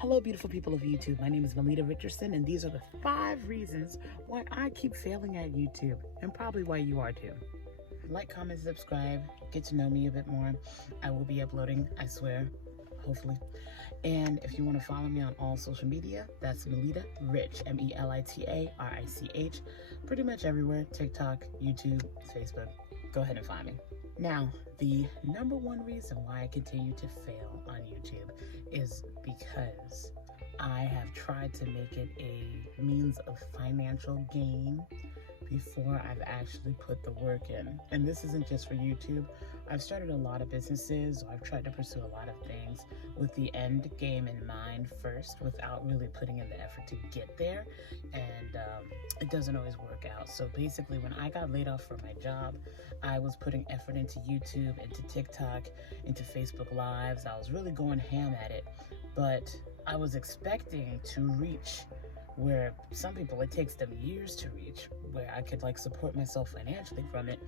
Hello, beautiful people of YouTube. My name is Melita Richardson, and these are the 5 reasons why I keep failing at YouTube, and probably why you are too. Like, comment, subscribe, get to know me a bit more. I will be uploading, I swear, hopefully. And if you want to follow me on all social media, that's Melita Rich, MELITA RICH, pretty much everywhere: TikTok, YouTube, Facebook. Go ahead and find me. Now, the number one reason why I continue to fail on YouTube is because I have tried to make it a means of financial gain before I've actually put the work in. And this isn't just for YouTube. I've started a lot of businesses, or I've tried to pursue a lot of things with the end game in mind first, without really putting in the effort to get there. And it doesn't always work out. So basically, when I got laid off from my job, I was putting effort into YouTube, into TikTok, into Facebook Lives. I was really going ham at it, but I was expecting to reach where some people, it takes them years to reach, where I could support myself financially from it.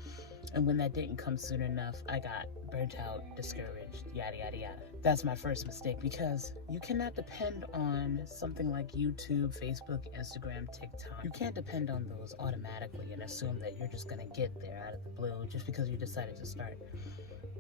And when that didn't come soon enough, I got burnt out, discouraged, yada, yada, yada. That's my first mistake, because you cannot depend on something like YouTube, Facebook, Instagram, TikTok. You can't depend on those automatically and assume that you're just gonna get there out of the blue just because you decided to start.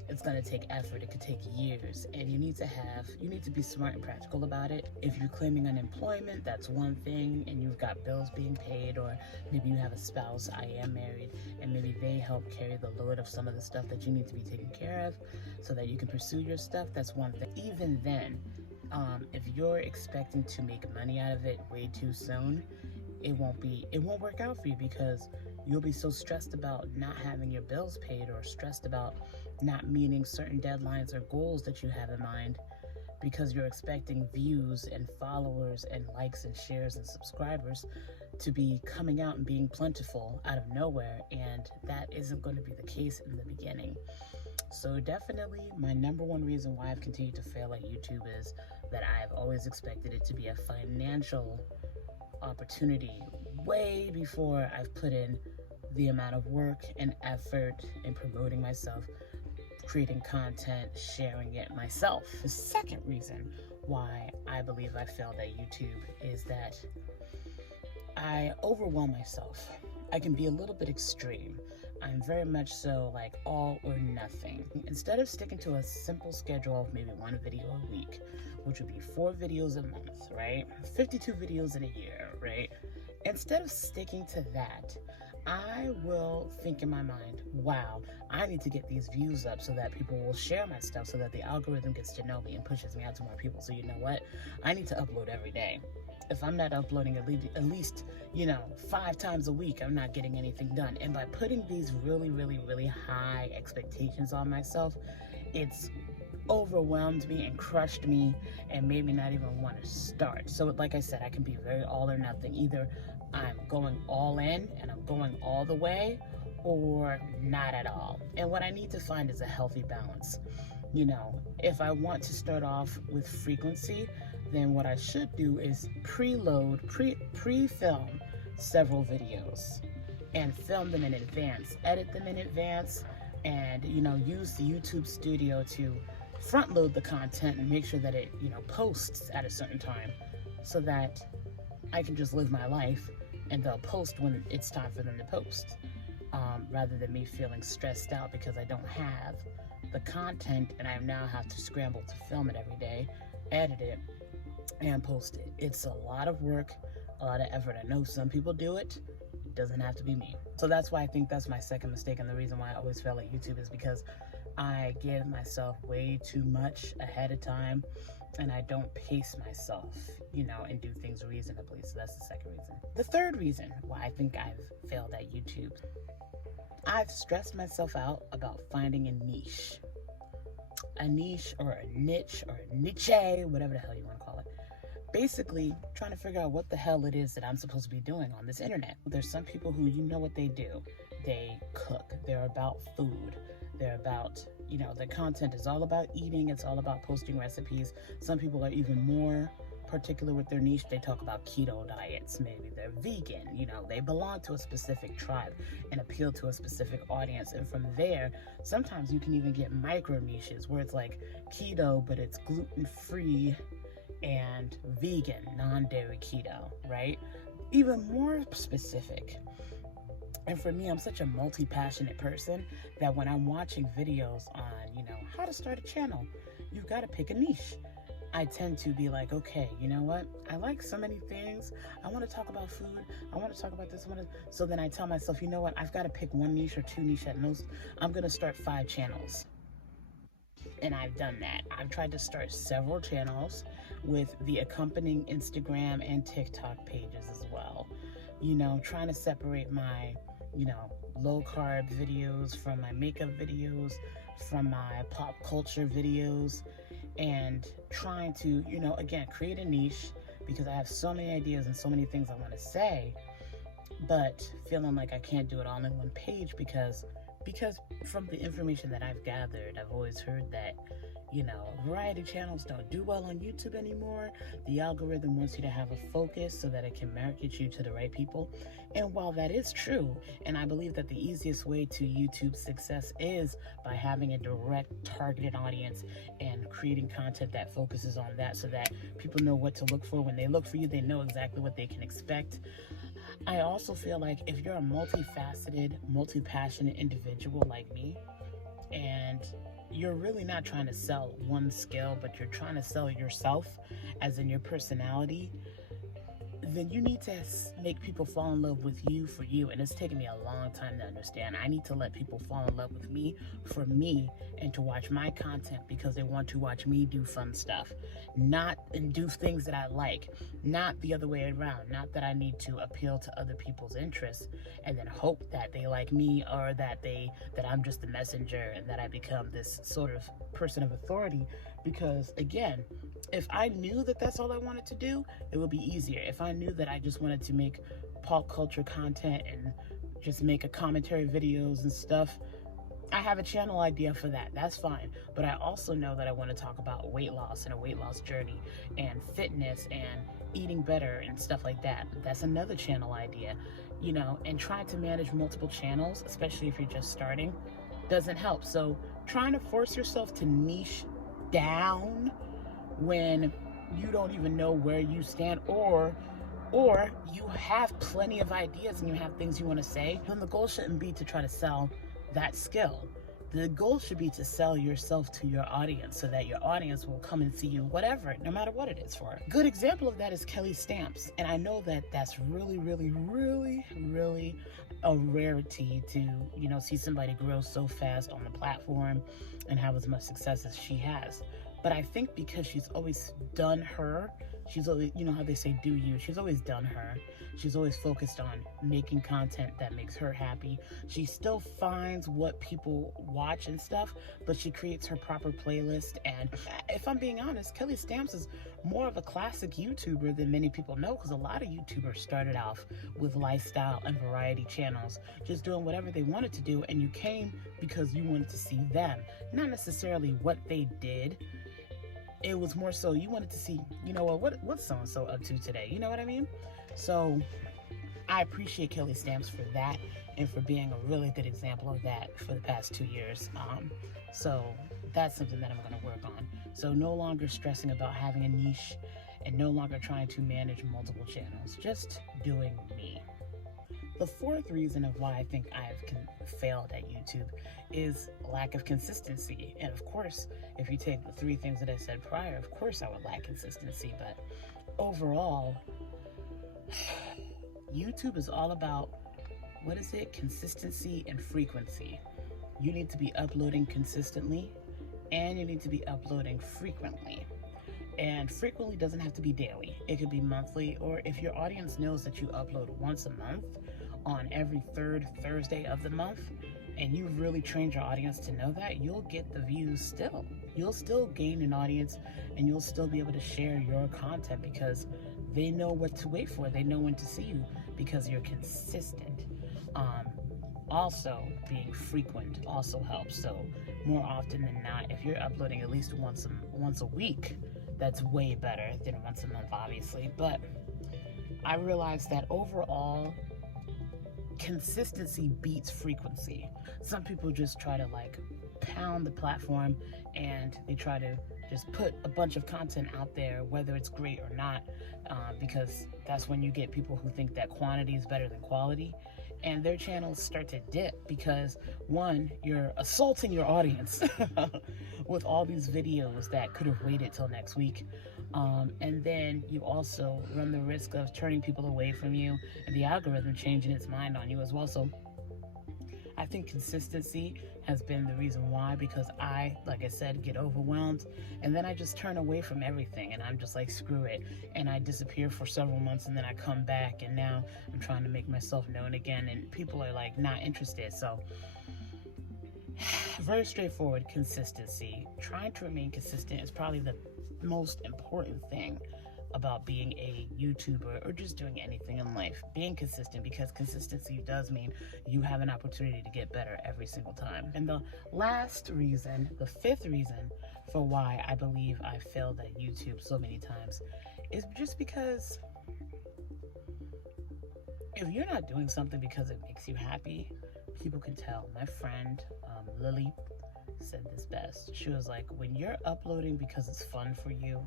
It's gonna take effort. It could take years, and you need to be smart and practical about it. If you're claiming unemployment, that's one thing, and you've got bills being paid, or maybe you have a spouse. I am married, and maybe they help carry the load of some of the stuff that you need to be taken care of so that you can pursue your stuff. That's one thing. Even then, if you're expecting to make money out of it way too soon, it won't work out for you, because you'll be so stressed about not having your bills paid, or stressed about not meeting certain deadlines or goals that you have in mind, because you're expecting views and followers and likes and shares and subscribers to be coming out and being plentiful out of nowhere, and that isn't going to be the case in the beginning. So definitely my number one reason why I've continued to fail at YouTube is that I've always expected it to be a financial opportunity way before I've put in the amount of work and effort in promoting myself, creating content, sharing it myself. The second reason why I believe I failed at YouTube is that I overwhelm myself. I can be a little bit extreme. I'm very much so all or nothing. Instead of sticking to a simple schedule of maybe 1 video a week, which would be 4 videos a month, right? 52 videos in a year, right? Instead of sticking to that, I will think in my mind, wow, I need to get these views up so that people will share my stuff, so that the algorithm gets to know me and pushes me out to more people. So you know what? I need to upload every day. If I'm not uploading at least 5 times a week, I'm not getting anything done. And by putting these really, really, really high expectations on myself, it's overwhelmed me and crushed me and made me not even want to start. So like I said, I can be very all or nothing. Either I'm going all in and I'm going all the way, or not at all. And what I need to find is a healthy balance. If I want to start off with frequency, then what I should do is pre-film several videos and film them in advance, edit them in advance, and use the YouTube studio to front load the content and make sure that it posts at a certain time, so that I can just live my life and they'll post when it's time for them to post, rather than me feeling stressed out because I don't have the content and I now have to scramble to film it every day, edit it, and post it. It's a lot of work, a lot of effort. I know some people do it. It doesn't have to be me. So that's why I think that's my second mistake, and the reason why I always fail at YouTube is because I give myself way too much ahead of time, and I don't pace myself, and do things reasonably. So that's the second reason. The third reason why I think I've failed at YouTube: I've stressed myself out about finding a niche or a niche or a niche, whatever the hell you want to call it. Basically, trying to figure out what the hell it is that I'm supposed to be doing on this internet. There's some people who, what they do. They cook. They're about food. They're about, their content is all about eating. It's all about posting recipes. Some people are even more particular with their niche. They talk about keto diets. Maybe they're vegan. They belong to a specific tribe and appeal to a specific audience. And from there, sometimes you can even get micro niches where it's like keto, but it's gluten-free and vegan, non-dairy, keto, right? Even more specific. And for me, I'm such a multi-passionate person that when I'm watching videos on, how to start a channel, you've got to pick a niche. I tend to be like, okay, you know what? I like so many things. I want to talk about food. I want to talk about this. So then I tell myself, you know what? I've got to pick one niche or two niche at most. I'm going to start 5 channels. And I've done that. I've tried to start several channels with the accompanying Instagram and TikTok pages as well. Trying to separate my, low carb videos from my makeup videos, from my pop culture videos, and trying to, again, create a niche because I have so many ideas and so many things I want to say, but feeling like I can't do it all in one page because from the information that I've gathered, I've always heard that, variety channels don't do well on YouTube anymore. The algorithm wants you to have a focus so that it can market you to the right people. And while that is true, and I believe that the easiest way to YouTube success is by having a direct targeted audience and creating content that focuses on that so that people know what to look for. When they look for you, they know exactly what they can expect. I also feel like if you're a multifaceted, multi-passionate individual like me, and you're really not trying to sell one skill, but you're trying to sell yourself, as in your personality, then you need to make people fall in love with you for you. And it's taken me a long time to understand. I need to let people fall in love with me for me and to watch my content because they want to watch me do fun stuff, and do things that I like, not the other way around. Not that I need to appeal to other people's interests and then hope that they like me or that I'm just the messenger and that I become this sort of person of authority. Because again, if I knew that that's all I wanted to do, it would be easier. If I knew that I just wanted to make pop culture content and just make a commentary videos and stuff, I have a channel idea for that. That's fine. But I also know that I want to talk about weight loss and a weight loss journey and fitness and eating better and stuff like that. That's another channel idea, and trying to manage multiple channels, especially if you're just starting, doesn't help. So trying to force yourself to niche down when you don't even know where you stand, or you have plenty of ideas and you have things you want to say, then the goal shouldn't be to try to sell that skill. The goal should be to sell yourself to your audience so that your audience will come and see you, whatever, no matter what it is for. A good example of that is Kelly Stamps. And I know that that's really, really, really, really a rarity to, see somebody grow so fast on the platform and have as much success as she has. But I think because she's always done her, she's always, how they say do you, she's always done her. She's always focused on making content that makes her happy. She still finds what people watch and stuff, but she creates her proper playlist. And if I'm being honest, Kelly Stamps is more of a classic YouTuber than many people know, because a lot of YouTubers started off with lifestyle and variety channels, just doing whatever they wanted to do, and you came because you wanted to see them, not necessarily what they did. It was more so you wanted to see, what's so-and-so up to today? You know what I mean? So I appreciate Kelly Stamps for that and for being a really good example of that for the past 2 years. So that's something that I'm going to work on. So no longer stressing about having a niche and no longer trying to manage multiple channels, just doing me. The fourth reason of why I think I've failed at YouTube is lack of consistency. And of course, if you take the 3 things that I said prior, of course I would lack consistency. But overall, YouTube is all about, consistency and frequency. You need to be uploading consistently and you need to be uploading frequently. And frequently doesn't have to be daily. It could be monthly, or if your audience knows that you upload once a month on every 3rd Thursday of the month, and you've really trained your audience to know that, you'll get the views still. You'll still gain an audience and you'll still be able to share your content because they know what to wait for. They know when to see you because you're consistent. Also, being frequent also helps. So more often than not, if you're uploading at least once a week, that's way better than once a month, obviously. But I realized that overall, consistency beats frequency. Some people just try to pound the platform and they try to just put a bunch of content out there, whether it's great or not, because that's when you get people who think that quantity is better than quality, and their channels start to dip because, one, you're assaulting your audience with all these videos that could have waited till next week. And then you also run the risk of turning people away from you and the algorithm changing its mind on you as well. So I think consistency has been the reason why, because I, like I said, get overwhelmed and then I just turn away from everything and I'm just like, screw it. And I disappear for several months and then I come back and now I'm trying to make myself known again and people are like not interested. So very straightforward, consistency. Trying to remain consistent is probably the most important thing about being a YouTuber or just doing anything in life. Being consistent, because consistency does mean you have an opportunity to get better every single time. And the last reason, the fifth reason for why I believe I failed at YouTube so many times is just because if you're not doing something because it makes you happy, people can tell. My friend Lily said this best. She was like, when you're uploading because it's fun for you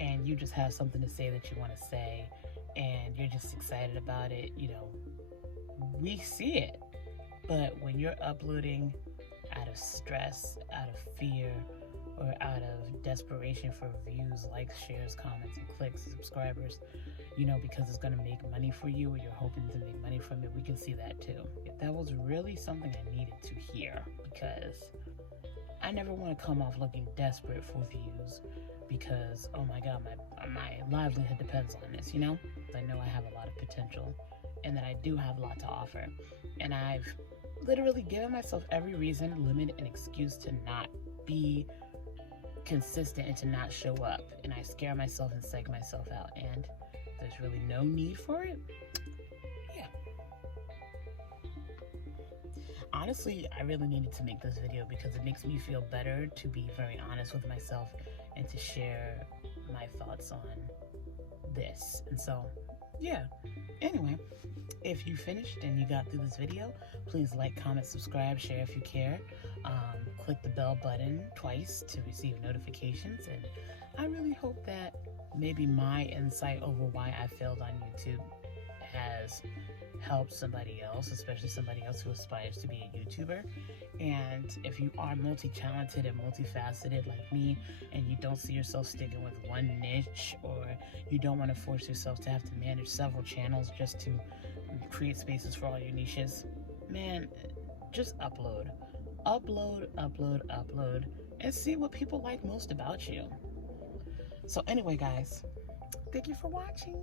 and you just have something to say that you want to say and you're just excited about it, you know, we see it. But when you're uploading out of stress, out of fear, or out of desperation for views, likes, shares, comments, and clicks, subscribers, you know, because it's going to make money for you or you're hoping to make money from it, we can see that too. That was really something I needed to hear, because I never want to come off looking desperate for views because, oh my God, my livelihood depends on this, you know? I know I have a lot of potential and that I do have a lot to offer. And I've literally given myself every reason, limit, and excuse to not be consistent and to not show up. And I scare myself and psych myself out. And there's really no need for it. Yeah. Honestly, I really needed to make this video because it makes me feel better to be very honest with myself and to share my thoughts on this. And so, yeah. Anyway, if you finished and you got through this video, please like, comment, subscribe, share if you care. Click the bell button twice to receive notifications. And I really hope that maybe my insight over why I failed on YouTube has helped somebody else, especially somebody else who aspires to be a YouTuber. And if you are multi-talented and multifaceted like me, and you don't see yourself sticking with one niche, or you don't want to force yourself to have to manage several channels just to create spaces for all your niches, man, just upload, and see what people like most about you. So anyway, guys, thank you for watching.